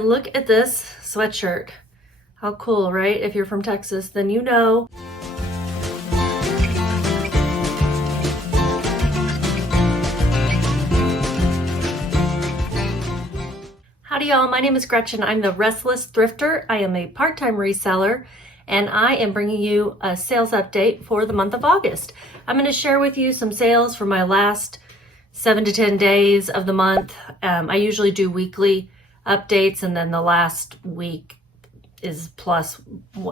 Look at this sweatshirt. How cool, right? If you're from Texas, then you know. Howdy y'all, my name is Gretchen. I'm the Restless Thrifter. I am a part-time reseller and I am bringing you a sales update for the month of August. I'm going to share with you some sales for my last 7 to 10 days of the month. I usually do weekly updates, and then the last week is plus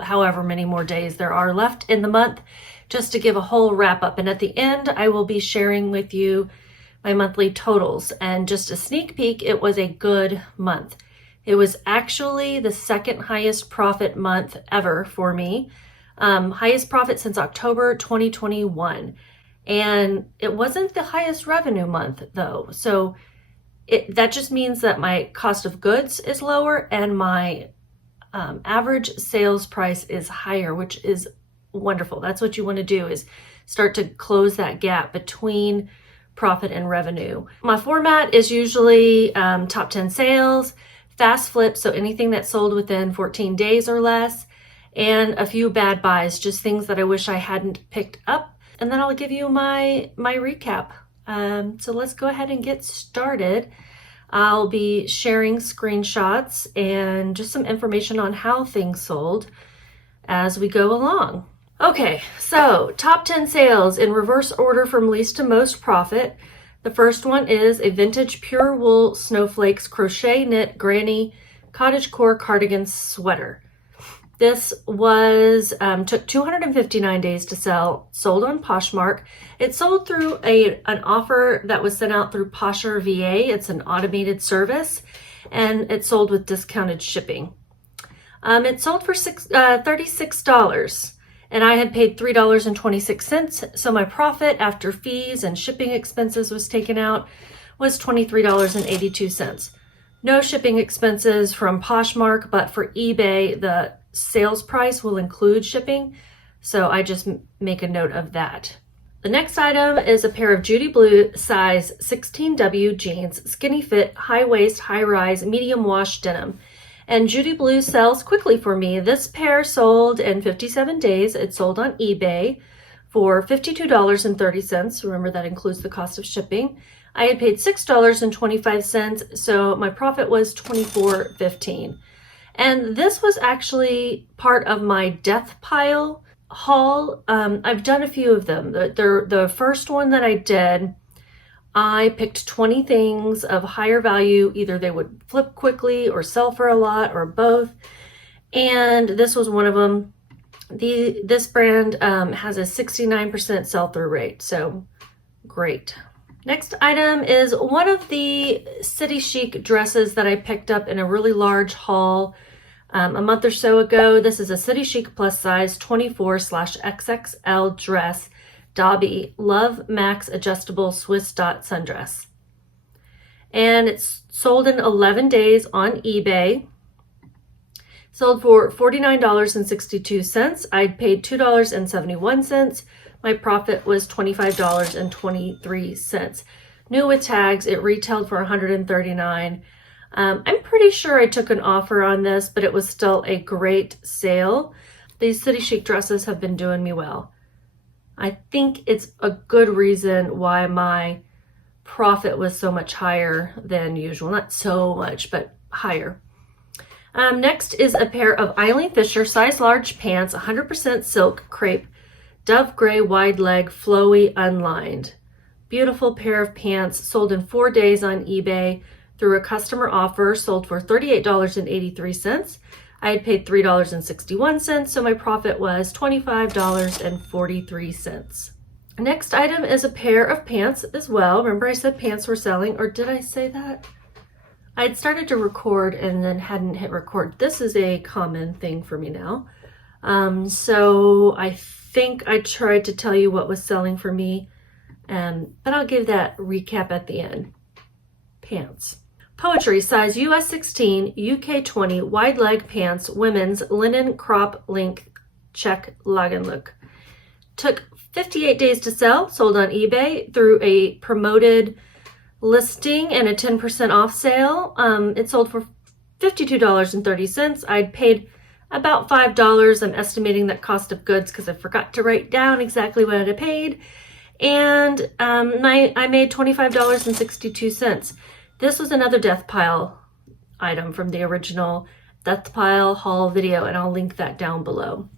however many more days there are left in the month, just to give a whole wrap up. And at the end, I will be sharing with you my monthly totals. And just a sneak peek, it was a good month. It was actually the second highest profit month ever for me. Highest profit since October 2021. And it wasn't the highest revenue month though. So that just means that my cost of goods is lower and my average sales price is higher, which is wonderful. That's what you want to do, is start to close that gap between profit and revenue. My format is usually top 10 sales, fast flips, so anything that's sold within 14 days or less, and a few bad buys, just things that I wish I hadn't picked up. And then I'll give you my recap. So let's go ahead and get started. I'll be sharing screenshots and just some information on how things sold as we go along. Okay, so top 10 sales in reverse order from least to most profit. The first one is a vintage pure wool snowflakes crochet knit granny cottagecore cardigan sweater. This was took 259 days to sell, sold on Poshmark. It sold through an offer that was sent out through Posher VA. It's an automated service, and it sold with discounted shipping. It sold for $36, and I had paid $3.26. So my profit after fees and shipping expenses was taken out was $23.82. No shipping expenses from Poshmark, but for eBay, the sales price will include shipping. So I just make a note of that. The next item is a pair of Judy Blue size 16W jeans, skinny fit, high waist, high rise, medium wash denim. And Judy Blue sells quickly for me. This pair sold in 57 days. It sold on eBay for $52.30. Remember, that includes the cost of shipping. I had paid $6.25, so my profit was $24.15. And this was actually part of my death pile haul. I've done a few of them. The first one that I did, I picked 20 things of higher value. Either they would flip quickly or sell for a lot or both. And this was one of them. This brand has a 69% sell-through rate, so great. Next item is one of the City Chic dresses that I picked up in a really large haul a month or so ago. This is a City Chic plus size 24/XXL dress, Dobby Love Max adjustable Swiss dot sundress. And it's sold in 11 days on eBay. Sold for $49.62. I'd paid $2.71. My profit was $25.23. New with tags, it retailed for $139. I'm pretty sure I took an offer on this, but it was still a great sale. These City Chic dresses have been doing me well. I think it's a good reason why my profit was so much higher than usual. Not so much, but higher. Next is a pair of Eileen Fisher size large pants, 100% silk crepe, dove gray wide leg, flowy, unlined. Beautiful pair of pants, sold in 4 days on eBay through a customer offer, sold for $38.83. I had paid $3.61, so my profit was $25.43. Next item is a pair of pants as well. Remember I said pants were selling, or did I say that? I had started to record and then hadn't hit record. This is a common thing for me now. So I think I tried to tell you what was selling for me, but I'll give that recap at the end. Pants. Poetry size US 16, UK 20, wide leg pants, women's linen crop length check look. Took 58 days to sell, sold on eBay through a promoted listing and a 10% off sale. It sold for $52.30. I'd paid about $5. I'm estimating that cost of goods because I forgot to write down exactly what I paid. And I made $25.62. This was another Death Pile item from the original Death Pile haul video, and I'll link that down below.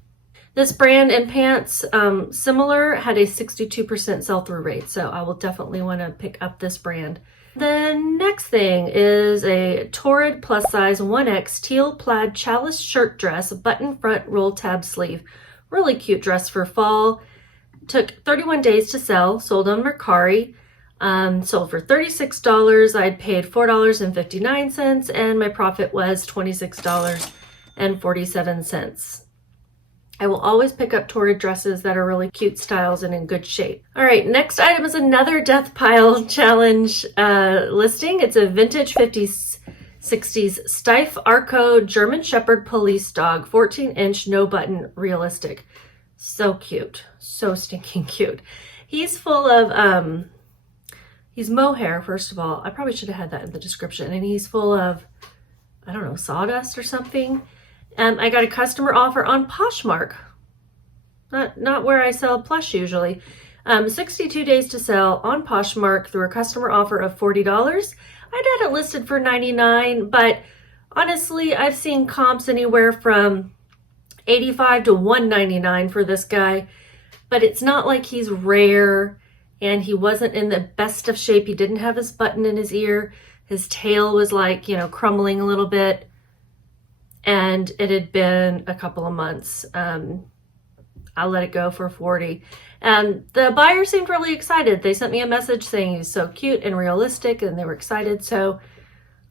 This brand and pants, similar, had a 62% sell-through rate, so I will definitely want to pick up this brand. The next thing is a Torrid plus size 1X teal plaid chalice shirt dress, button front, roll tab sleeve. Really cute dress for fall. Took 31 days to sell, sold on Mercari, sold for $36. I'd paid $4.59, and my profit was $26.47. I will always pick up Torrid dresses that are really cute styles and in good shape. All right, next item is another Death Pile Challenge listing. It's a vintage 50s, 60s Steiff Arco German Shepherd Police Dog, 14-inch, no button, realistic. So cute, so stinking cute. He's full of, he's mohair, first of all. I probably should have had that in the description. And he's full of, I don't know, sawdust or something. I got a customer offer on Poshmark, not where I sell plush usually. 62 days to sell on Poshmark through a customer offer of $40. I'd had it listed for $99, but honestly, I've seen comps anywhere from $85 to $199 for this guy, but it's not like he's rare, and he wasn't in the best of shape. He didn't have his button in his ear. His tail was like, crumbling a little bit. And it had been a couple of months. I'll let it go for $40. And the buyer seemed really excited. They sent me a message saying he's so cute and realistic, and they were excited. So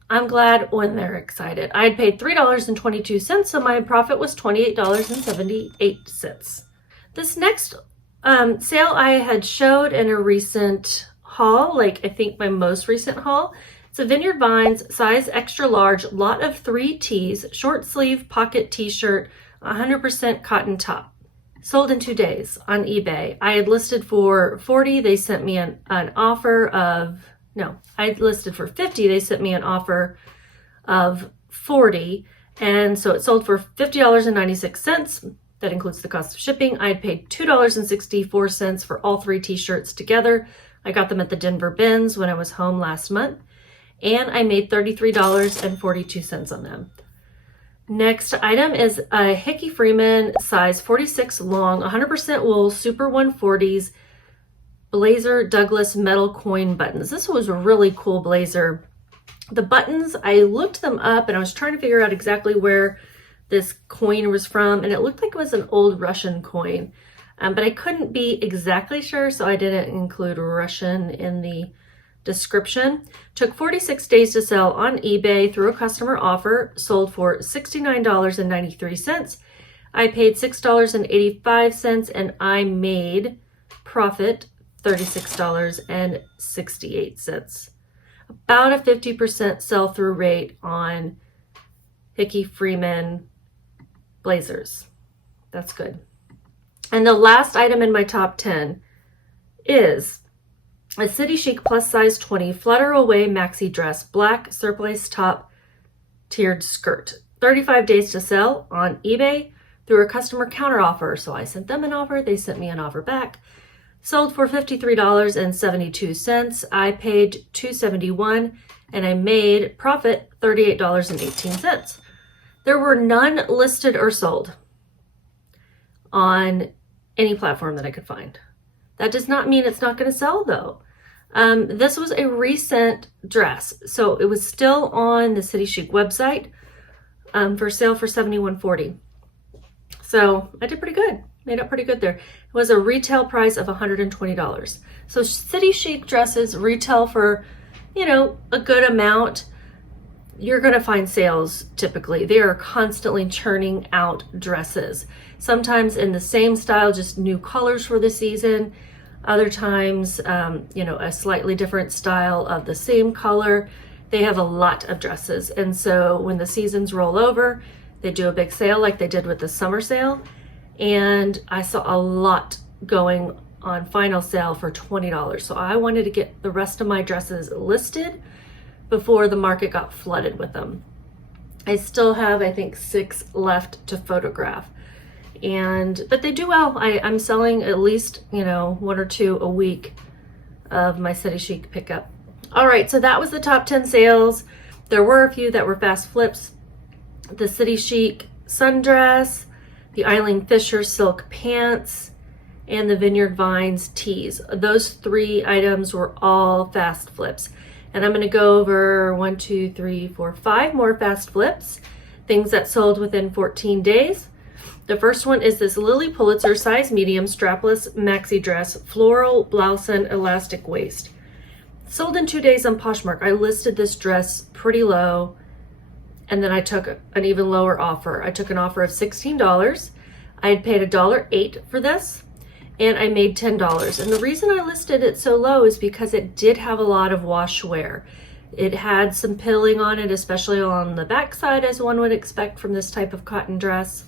I'm glad when they're excited. I had paid $3.22, so my profit was $28.78. This next sale I had showed in a recent haul, like I think my most recent haul. It's a Vineyard Vines size extra large lot of 3 tees, short sleeve pocket t-shirt, 100% cotton top. Sold in 2 days on eBay. I had listed for $40. They sent me an offer of, no, I had listed for $50. They sent me an offer of $40. And so it sold for $50.96. That includes the cost of shipping. I had paid $2.64 for all 3 t-shirts together. I got them at the Denver Bins when I was home last month. And I made $33.42 on them. Next item is a Hickey Freeman size 46 long, 100% wool, Super 140s, blazer Douglas metal coin buttons. This was a really cool blazer. The buttons, I looked them up and I was trying to figure out exactly where this coin was from, and it looked like it was an old Russian coin. But I couldn't be exactly sure, so I didn't include Russian in the description. Took 46 days to sell on eBay through a customer offer, sold for $69.93. I paid $6.85, and I made profit $36.68. About a 50% sell-through rate on Hickey Freeman blazers. That's good. And the last item in my top 10 is a City Chic plus size 20 flutter away maxi dress, black surplice top, tiered skirt. 35 days to sell on eBay through a customer counter offer. So I sent them an offer, they sent me an offer back. Sold for $53.72. I paid $2.71, and I made profit $38.18. There were none listed or sold on any platform that I could find. That does not mean it's not going to sell though. This was a recent dress, so it was still on the City Chic website for sale for $71.40. So I did pretty good, made up pretty good there. It was a retail price of $120. So City Chic dresses retail for, a good amount. You're going to find sales typically. They are constantly churning out dresses. Sometimes in the same style, just new colors for the season. Other times, a slightly different style of the same color. They have a lot of dresses. And so when the seasons roll over, they do a big sale like they did with the summer sale. And I saw a lot going on final sale for $20. So I wanted to get the rest of my dresses listed before the market got flooded with them. I still have, I think, 6 left to photograph. But they do well. I'm selling at least, 1 or 2 a week of my City Chic pickup. All right, so that was the top 10 sales. There were a few that were fast flips. The City Chic sundress, the Eileen Fisher silk pants, and the Vineyard Vines tees. Those 3 items were all fast flips. And I'm going to go over 1, 2, 3, 4, 5 more fast flips, things that sold within 14 days. The first one is this Lily Pulitzer size medium strapless maxi dress, floral blouse and elastic waist. Sold in 2 days on Poshmark. I listed this dress pretty low, and then I took an even lower offer. I took an offer of $16. I had paid $1.08 for this, and I made $10. And the reason I listed it so low is because it did have a lot of wash wear. It had some pilling on it, especially on the backside, as one would expect from this type of cotton dress.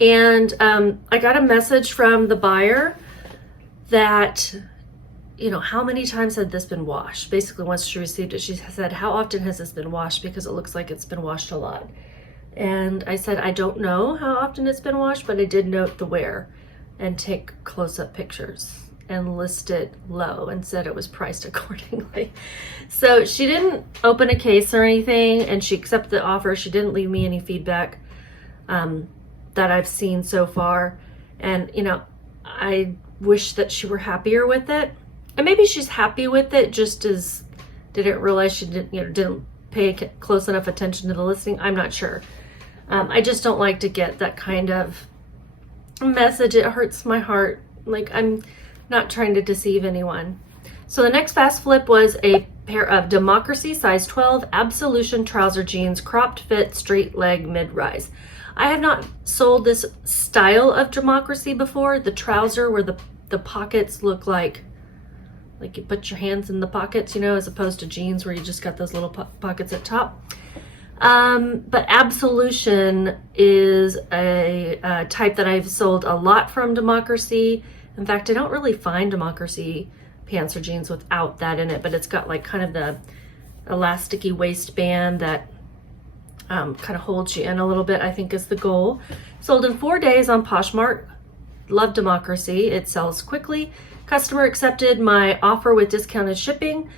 And I got a message from the buyer that, how many times had this been washed? Basically, once she received it, she said, how often has this been washed? Because it looks like it's been washed a lot. And I said, I don't know how often it's been washed, but I did note the wear and take close-up pictures and list it low and said it was priced accordingly. So she didn't open a case or anything, and she accepted the offer. She didn't leave me any feedback that I've seen so far. And, I wish that she were happier with it. And maybe she's happy with it, just as didn't realize she didn't pay close enough attention to the listing. I'm not sure. I just don't like to get that kind of message. It hurts my heart. Like, I'm not trying to deceive anyone. So the next fast flip was a pair of Democracy size 12 Absolution trouser jeans, cropped fit, straight leg, mid-rise. I have not sold this style of Democracy before. The trouser where the pockets look like you put your hands in the pockets, as opposed to jeans where you just got those little pockets at top. But Absolution is a type that I've sold a lot from Democracy. In fact, I don't really find Democracy pants or jeans without that in it, but it's got like kind of the elasticy waistband that kind of holds you in a little bit, I think is the goal. Sold in 4 days on Poshmark. Love Democracy. It sells quickly. Customer accepted my offer with discounted shipping.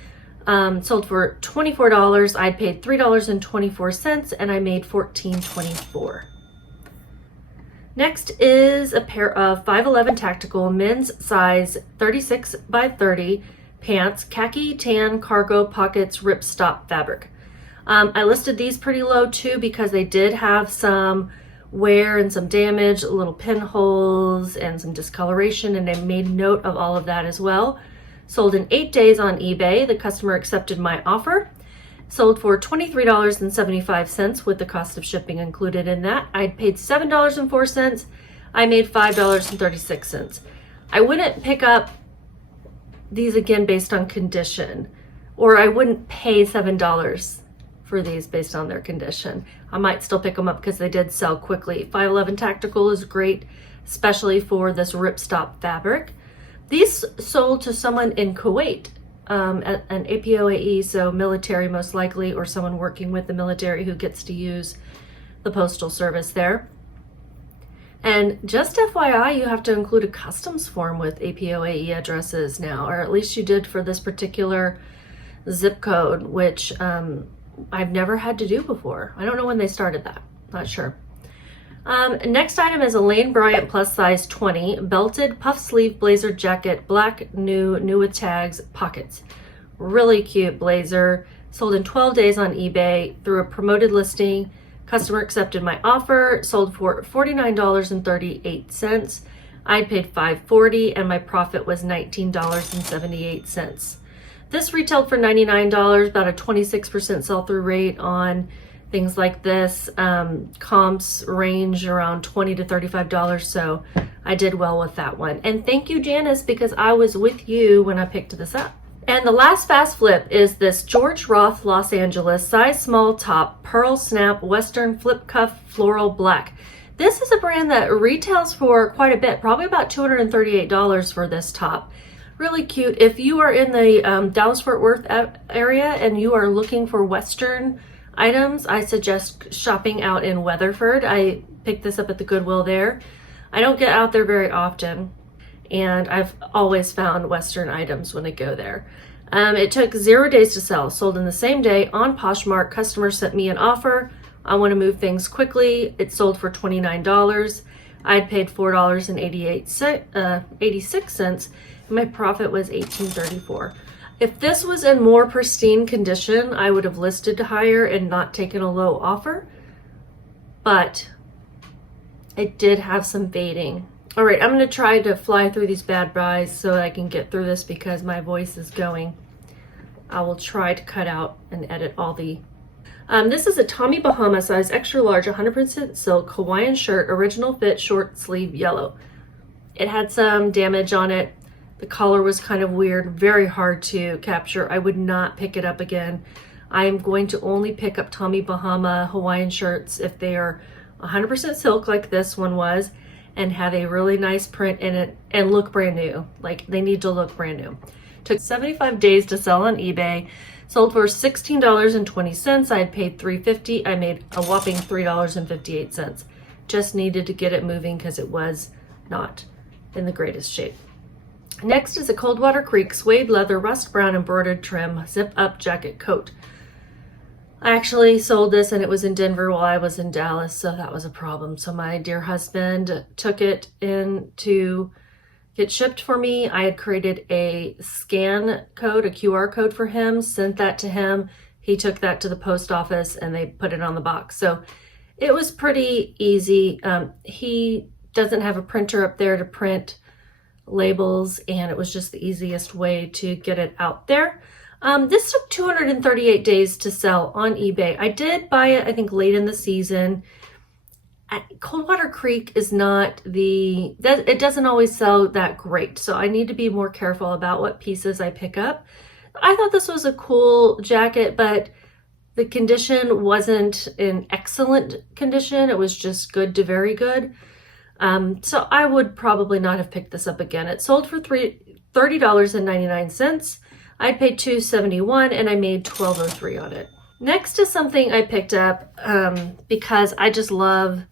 Sold for $24. I paid $3.24 and I made $14.24. Next is a pair of 511 Tactical men's size 36 by 30 pants, khaki tan cargo pockets ripstop fabric. I listed these pretty low too because they did have some wear and some damage, little pinholes and some discoloration, and I made note of all of that as well. Sold in 8 days on eBay. The customer accepted my offer. Sold for $23.75 with the cost of shipping included in that. I'd paid $7.04. I made $5.36. I wouldn't pick up these again based on condition, or I wouldn't pay $7 for these based on their condition. I might still pick them up because they did sell quickly. 511 Tactical is great, especially for this ripstop fabric. These sold to someone in Kuwait, at an APOAE, so military most likely, or someone working with the military who gets to use the postal service there. And just FYI, you have to include a customs form with APOAE addresses now, or at least you did for this particular zip code, which I've never had to do before. I don't know when they started that, not sure. Next item is a Lane Bryant plus size 20 belted puff sleeve blazer jacket, black, new with tags, pockets. Really cute blazer. Sold in 12 days on eBay through a promoted listing. Customer accepted my offer. Sold for $49.38. I paid $5.40 and my profit was $19.78. This retailed for $99, about a 26% sell-through rate on things like this. Comps range around $20 to $35, so I did well with that one. And thank you, Janice, because I was with you when I picked this up. And the last fast flip is this George Roth Los Angeles size small top, pearl snap, western flip cuff, floral black. This is a brand that retails for quite a bit, probably about $238 for this top. Really cute. If you are in the Dallas-Fort Worth area and you are looking for Western items, I suggest shopping out in Weatherford. I picked this up at the Goodwill there. I don't get out there very often, and I've always found Western items when I go there. It took 0 days to sell, sold in the same day on Poshmark. Customer sent me an offer. I want to move things quickly. It sold for $29. I had paid $4.86, and my profit was $18.34. If this was in more pristine condition, I would have listed higher and not taken a low offer, but it did have some fading. All right, I'm going to try to fly through these bad buys so I can get through this because my voice is going. I will try to cut out and edit all the... this is a Tommy Bahama size, extra large, 100% silk, Hawaiian shirt, original fit, short sleeve, yellow. It had some damage on it. The collar was kind of weird, very hard to capture. I would not pick it up again. I am going to only pick up Tommy Bahama Hawaiian shirts if they are 100% silk like this one was, and have a really nice print in it and look brand new. Like, they need to look brand new. Took 75 days to sell on eBay. Sold for $16.20. I had paid $3.50. I made a whopping $3.58. Just needed to get it moving because it was not in the greatest shape. Next is a Coldwater Creek suede leather rust brown embroidered trim zip up jacket coat. I actually sold this and it was in Denver while I was in Dallas, so that was a problem. So my dear husband took it in to get shipped for me. I had created a scan code, a QR code for him, sent that to him. He took that to the post office and they put it on the box. So it was pretty easy. He doesn't have a printer up there to print labels, and it was just the easiest way to get it out there. This took 238 days to sell on eBay. I did buy it, I think, late in the season. Coldwater Creek is not it doesn't always sell that great, so I need to be more careful about what pieces I pick up. I thought this was a cool jacket, but the condition wasn't in excellent condition. It was just good to very good. So I would probably not have picked this up again. It sold for $30.99. I paid $2.71 and I made $12.03 on it. Next is something I picked up because I just love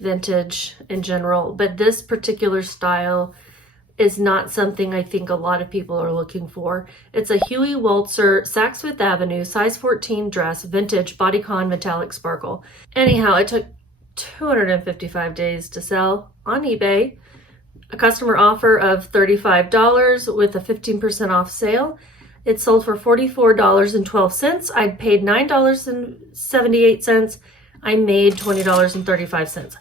vintage in general, but this particular style is not something I think a lot of people are looking for. It's a Huey Waltzer Saks Fifth Avenue size 14 dress, vintage bodycon metallic sparkle. Anyhow, it took 255 days to sell on eBay. A customer offer of $35 with a 15% off sale. It sold for $44.12. I'd paid $9.78. I made $20.35.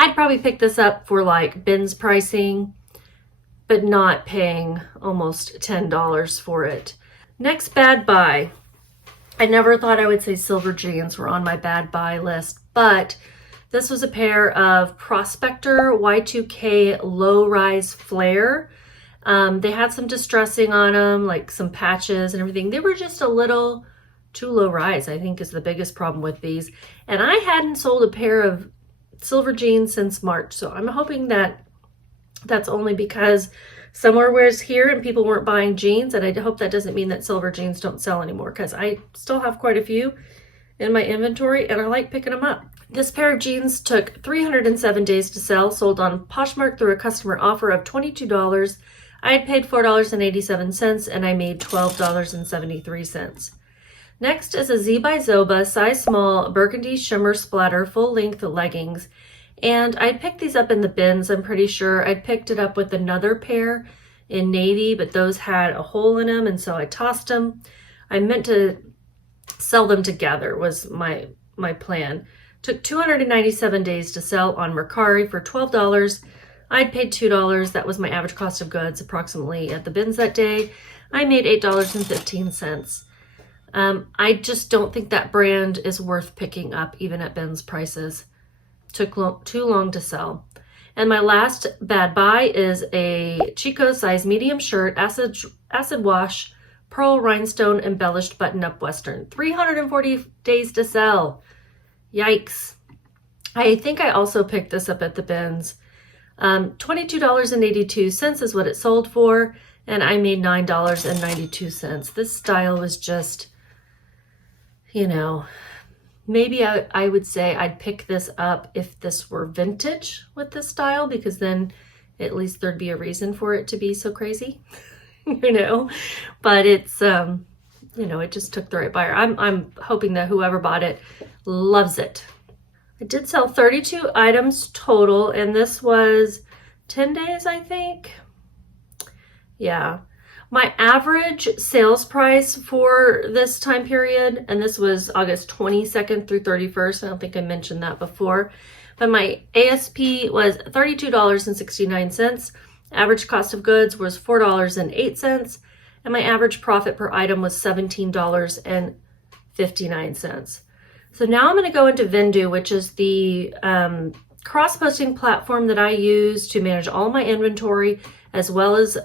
I'd probably pick this up for like bins pricing, but not paying almost $10 for it. Next bad buy. I never thought I would say silver jeans were on my bad buy list, but this was a pair of Prospector Y2K low-rise flare. They had some distressing on them, like some patches and everything. They were just a little too low rise, I think, is the biggest problem with these. And I hadn't sold a pair of silver jeans since March, so I'm hoping that that's only because somewhere was here and people weren't buying jeans, and I hope that doesn't mean that silver jeans don't sell anymore, because I still have quite a few in my inventory and I like picking them up. This pair of jeans took 307 days to sell, sold on Poshmark through a customer offer of $22. I had paid $4.87 and I made $12.73. Next is a Z by Zoba size small burgundy shimmer splatter full length leggings. And I picked these up in the bins, I'm pretty sure. I picked it up with another pair in navy, but those had a hole in them, and so I tossed them. I meant to sell them together was my plan. Took 297 days to sell on Mercari for $12. I'd paid $2. That was my average cost of goods approximately at the bins that day. I made $8.15. I just don't think that brand is worth picking up even at bins prices. Took too long to sell. And my last bad buy is a Chico size medium shirt, acid wash, pearl rhinestone embellished button-up western. 340 days to sell. Yikes. I think I also picked this up at the bins. $22.82 is what it sold for, and I made $9.92. This style was just, you know, Maybe I would say I'd pick this up if this were vintage with this style, because then at least there'd be a reason for it to be so crazy, you know, but it's, you know, it just took the right buyer. I'm hoping that whoever bought it loves it. I did sell 32 items total, and this was 10 days, I think. Yeah. My average sales price for this time period, and this was August 22nd through 31st. I don't think I mentioned that before, but my ASP was $32.69. Average cost of goods was $4.08, and my average profit per item was $17.59. So now I'm going to go into Vendoo, which is the cross-posting platform that I use to manage all my inventory, as well as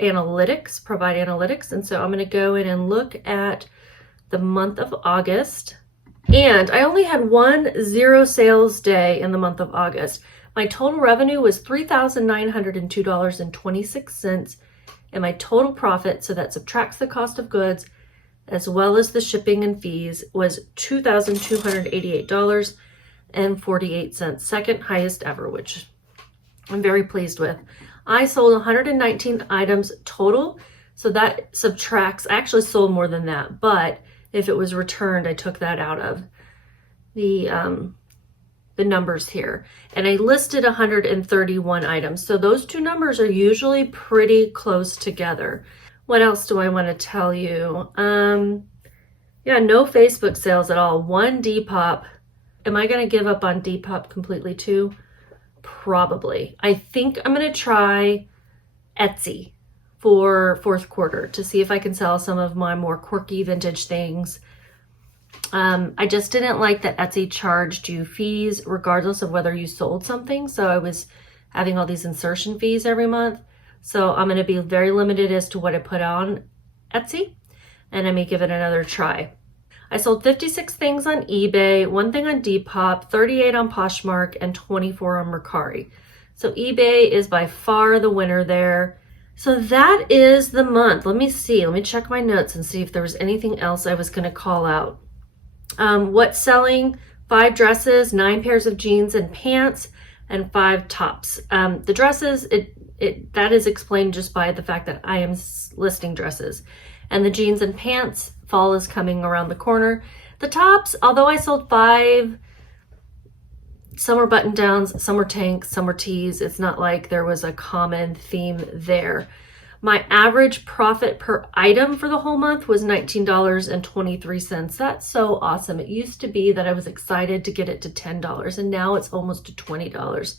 analytics, provide analytics. And so I'm going to go in and look at the month of August. And I only had 1 0 sales day in the month of August. My total revenue was $3,902.26, and my total profit, so that subtracts the cost of goods as well as the shipping and fees, was $2,288.48, second highest ever, which I'm very pleased with. I sold 119 items total, so that subtracts, I actually sold more than that, but if it was returned, I took that out of the numbers here. And I listed 131 items, so those two numbers are usually pretty close together. What else do I want to tell you? Yeah, no Facebook sales at all. 1 Depop. Am I going to give up on Depop completely too? Probably. I think I'm going to try Etsy for fourth quarter to see if I can sell some of my more quirky vintage things. I just didn't like that Etsy charged you fees regardless of whether you sold something. So I was having all these insertion fees every month. So I'm going to be very limited as to what I put on Etsy, and I may give it another try. I sold 56 things on eBay, 1 thing on Depop, 38 on Poshmark, and 24 on Mercari. So eBay is by far the winner there. So that is the month. Let me see. Let me check my notes and see if there was anything else I was going to call out. What's selling? 5 dresses, 9 pairs of jeans and pants, and 5 tops. The dresses, that is explained just by the fact that I am listing dresses. And the jeans and pants, fall is coming around the corner. The tops, although I sold 5, some were button downs, some were tanks, some were tees. It's not like there was a common theme there. My average profit per item for the whole month was $19.23. That's so awesome. It used to be that I was excited to get it to $10, and now it's almost to $20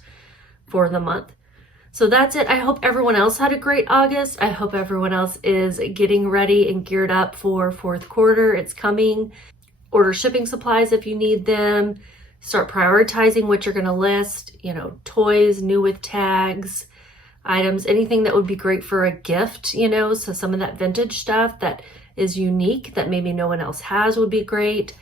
for the month. So that's it. I hope everyone else had a great August. I hope everyone else is getting ready and geared up for fourth quarter. It's coming. Order shipping supplies if you need them. Start prioritizing what you're going to list. You know, toys, new with tags, items, anything that would be great for a gift, you know. So some of that vintage stuff that is unique that maybe no one else has would be great.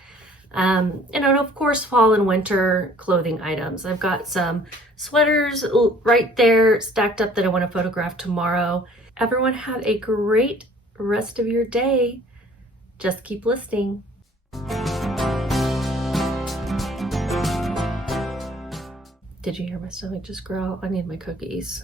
And of course, fall and winter clothing items. I've got some sweaters right there stacked up that I want to photograph tomorrow. Everyone have a great rest of your day. Just keep listing. Did you hear my stomach just growl? I need my cookies.